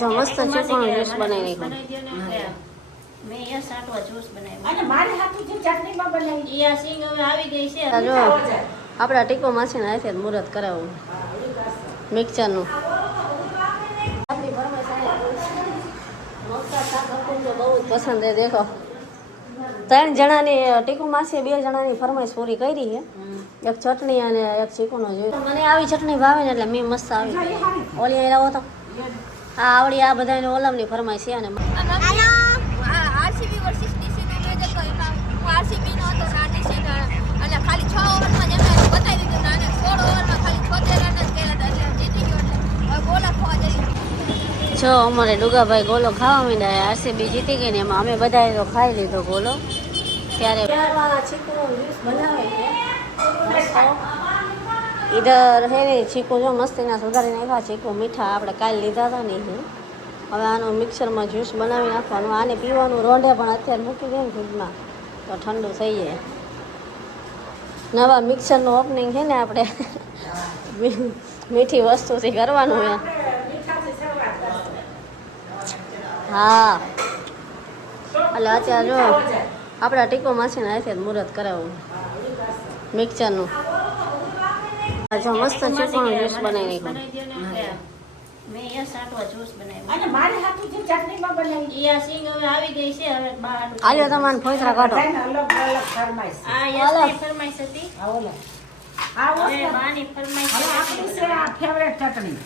જો મસ્ત ચીકણો જ્યુસ બનાવી નાખ્યો. મેં યસ આટવા જ્યુસ બનાવ્યો અને મારે હાથું જે ચટણીમાં બનાવી ઈ આ સિંગ હવે આવી ગઈ છે. જો આપણા ટીકો માસીને હાથે મુહૂર્ત કરાવવું મિક્સરનું. આપણી બહુ જ પસંદ છે. દેખો 3 જણાની ટીકુ માસીએ 2 જણાની ફરમાઈશ પૂરી કરી છે. એક ચટણી અને એક ચીકુનો જોયું. મને આવી ચટણી ભાવે ને એટલે મેં મસ્ત આવી ઓલી અહીં રહો તો આ આવડી આ બધાને ઓલમની ફરમાઈશ છે. અને આરસીબી વર્સિસ ડીસીબી મેચ હતો એમાં હું આરસીબી નો હતો ના ડીસી અને ખાલી 6 ઓવરમાં જ એમને બતાવી દીધું અને 16 ઓવરમાં ખાલી 76 રન જ કર્યા હતા એટલે જીતી ગયો. એટલે હવે ગોલા ખોવા જઈ જો અમારે ડુગાભાઈ ગોલો ખાવા માંડ્યા. આરસીબી જીતી ગઈ ને એમાં અમે બધાએ તો ખાઈ લીધો ગોલો. ત્યારે ચીકુનો જ્યુસ બનાવે છે ઈધર હે ને ચીકુ જો મસ્તીના સુધારી નાખ્યા. ચીકુ મીઠા આપણે કાલ લીધા હતા ને હવે આનો મિક્સરમાં જ્યુસ બનાવી નાખવાનું. આને પીવાનું રોંઢે પણ અત્યારે મૂકી દે ને ફ્રીજમાં તો ઠંડુ થઈ જાય. નવા મિક્સરનું ઓપનિંગ છે ને આપણે મીઠી વસ્તુથી કરવાનું છે. હા એટલે અત્યારે જો આપણા ટીકો માસીને હાથે મુહૂર્ત કરાવવું મિક્સરનું. જો મસ્ત ચીકણો જ્યુસ બનાવી નાખ્યો. મેં યસ આટવા જ્યુસ બનાવ્યો અને મારે હાથું જે ચટણીમાં બનાવી ઈ આ સિંગ હવે આવી ગઈ છે. હવે બહાર આલ્યો તમારે ફોઈતરા કાઢો. અલગ અલગ ફરમાઈશ આ યસની ફરમાઈશ હતી. આ ઓલા આ હવે બાની ફરમાઈશ હવે આપણી છે આ ફેવરેટ ચટણી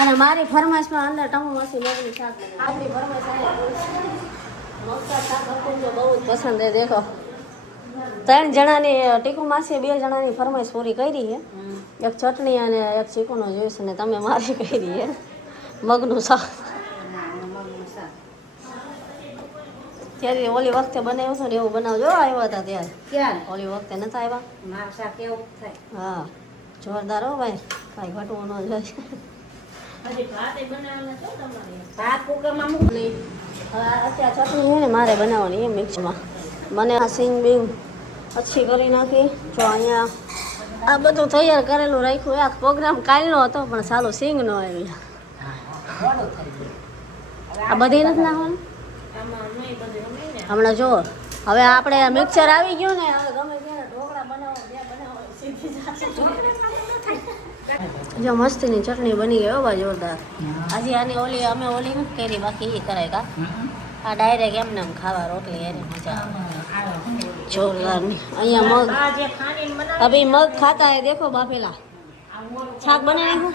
અને મારી ફરમાઈશમાં અંદર ટમુ માસી મગની શાક બનાવે. આપણી ફરમાઈશ મગતા શાક આપણને બહુ જ પસંદ છે. દેખો 3 જણાની ટીકુ માસીએ 2 જણાની ફરમાઈશ પૂરી કરી છે. એક ચટણી અને એક ચીકુનો જ્યુસ અને તમે મારી કરી છે મગનું શાક. ત્યારે ઓલી વખતે બનાવ્યું હતું ને એવું બનાવજો. આવ્યા હતા ત્યારે ક્યાં ઓલી વખતે નતા આવ્યા. માર શાક કેવું થાય હા જોરદાર હો ભાઈ, કાંઈ ઘટવું ન જોઈએ. હજી ભાતે બનાવવાના છો તમારે? ભાત કુકરમાં મૂક હવે અત્યારે ચટણી છે ને મારે બનાવવાની એ મિક્સમાં. મને આ સિંગ બિંગ પછી કરી નાખી. જો અહીંયા આ બધું તૈયાર કરેલું રાખ્યું. આ પ્રોગ્રામ કાલનો હતો પણ સાલું સિંગ નો આવી. આ બધી નથી નાખવાનું આમાં નહીં બધું ગમે ને. હમણાં જો હવે આપણે મિક્સર આવી ગયું ને હવે ગમે ત્યારે ઢોકળા બનાવો ત્યાં બનાવો સીધી જાત. જો મસ્તીની ચટણી બની ગઈ હો બા જોરદાર. આજે આની ઓલી અમે ઓલી નથી કરી બાકી એ કરાય કા. આ ડાયરેક્ટ એમને એમ ખાવા રોટલી એની મજા આવે જોરદારની. અહીંયા મગ આ જે ખાંડીને બનાવે અભી મગ ખાતા હે દેખો બાફેલા. શાક બનાવી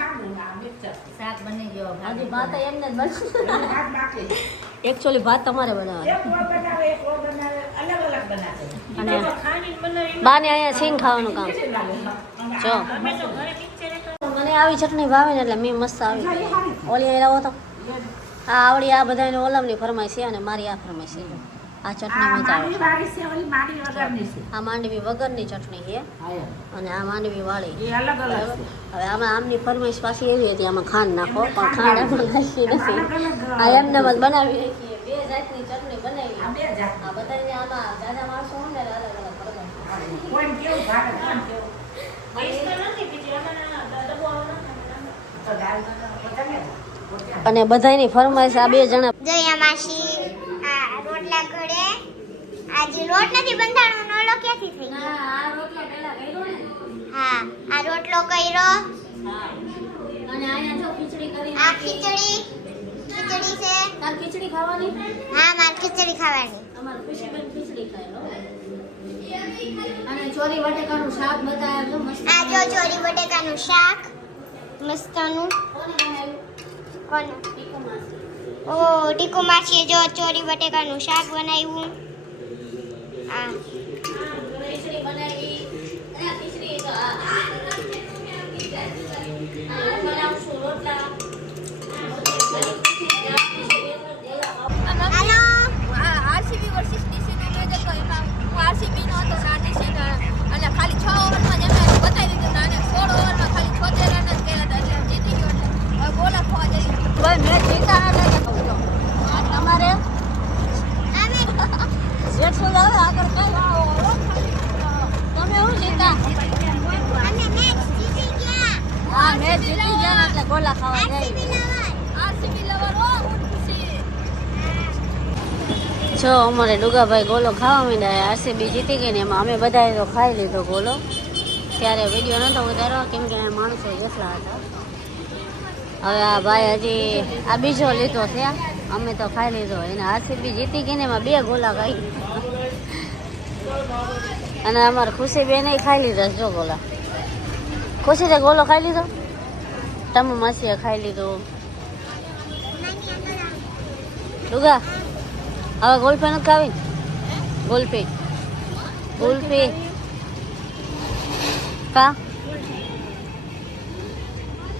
શાક બની ગયો. હજી ભાત એમને જ બનાવે. ભાત બાકી એકચ્યુઅલી ભાત તમારે બનાવવાનું. એક વો બનાવે એક વો બનાવે અલગ અલગ બનાવે અને ખાંડીને બનાવી બાને અહીંયા સિંગ ખાવાનું કામ જો. અમે તો ઘરે પિક્ચર મને આવી ચટણી ભાવે ને એટલે મેં મસ્ત આવી ગઈ. ઓલી અહીં રહો તો આ આવડી આ બધાને ઓલમની ફરમાઈશ છે અને મારી આ ફરમાઈશ છે. આ ચટણી મજા આવે. વાળી છે ઓલી મારી વગરની છે આ માંડવી વગરની ચટણી છે અને આ માંડવી વાળી. એ અલગ અલગ છે હવે આમાં આમની ફરમાઈશ પાછી એવી હતી આમાં ખાંડ નાખો પણ ખાંડ આમાં નાખી નથી. આ એમને જ બનાવી નાખીએ. 2 જાતની ચટણી બનાવી. આ બે જાત આ બધાને આમાં જાજા માણસો હોય ને અલગ અલગ ફરમાઈશ. કોણ કેવું ભાવે કોણ કેવું પૈસા નથી બીજી અમારા ડબ્બો આવવાનો તો દાલ પોતાને અને બધાની ફરમાઈશ આ 2 જણા જયા માસી આ રોટલા ઘડે આજે લોટ નથી બંધાણો નોલો ક્યાંથી થઈ ગયો? આ રોટલો પહેલા કર્યો ને. હા આ રોટલો કર્યો. અને અહીંયા જો ખીચડી કરી આ ખીચડી છે. તાર ખીચડી ખાવાની. હા મારે ખીચડી ખાવાની. અમાર ખુશીબેન ખીચડી ખાય લો. અને ચોરી બટેકાનું શાક બતાવ્યા જો મસ્ત. આ જો ચોરી બટેકાનું શાક મસ્તનું. કોને બનાવ્યું? કોનું? ટીકુ માસી. ઓ ટીકુ માસીએ જો ચોરી બટેકાનું શાક બનાવ્યું. આ ખીચડી બનાવી. અને આ ખીચડી તો આ બનાવશું રોટલા. હાલો આરસીબી વર્સિસ ડીસીબી મેચ હતો એમાં હું આરસીબી નો હતો ના ડીસી અને ખાલી 6 ઓવરમાં જ એમને બતાવી દીધું અને 16 ઓવરમાં ખાલી 76 રન જ કર્યા હતા એટલે જીતી ગયો. એટલે હવે ગોલા ખોવા જઈ ભાઈ મેચ જીતા એટલે તમારે અમે જેટલું આવે આગળ કઈ જો અમારે ડુગાભાઈ ગોલો ખાવા માંડ્યા. આરસીબી જીતી ગઈ ને એમાં અમે બધાએ તો ખાઈ લીધો ગોલો. ત્યારે વિડીયો નહોતો ઉતાર્યો કેમ કે માણસો જેટલા હતા. હવે આ ભાઈ હજી આ બીજો લીધો છે. અમે તો ખાઈ લીધો. એને આરસીબી જીતી ગઈ ને એમાં 2 ગોલા ખાઈ. અને અમારે ખુશીબેન ખાઈ લીધા જો ગોલા. ખુશી તે ગોલો ખાઈ લીધો. તમે માસીએ ખાઈ લીધો. ડુગા હવે ગોલ્ફી નથી ખાવી ને? ગોલ્ફી કા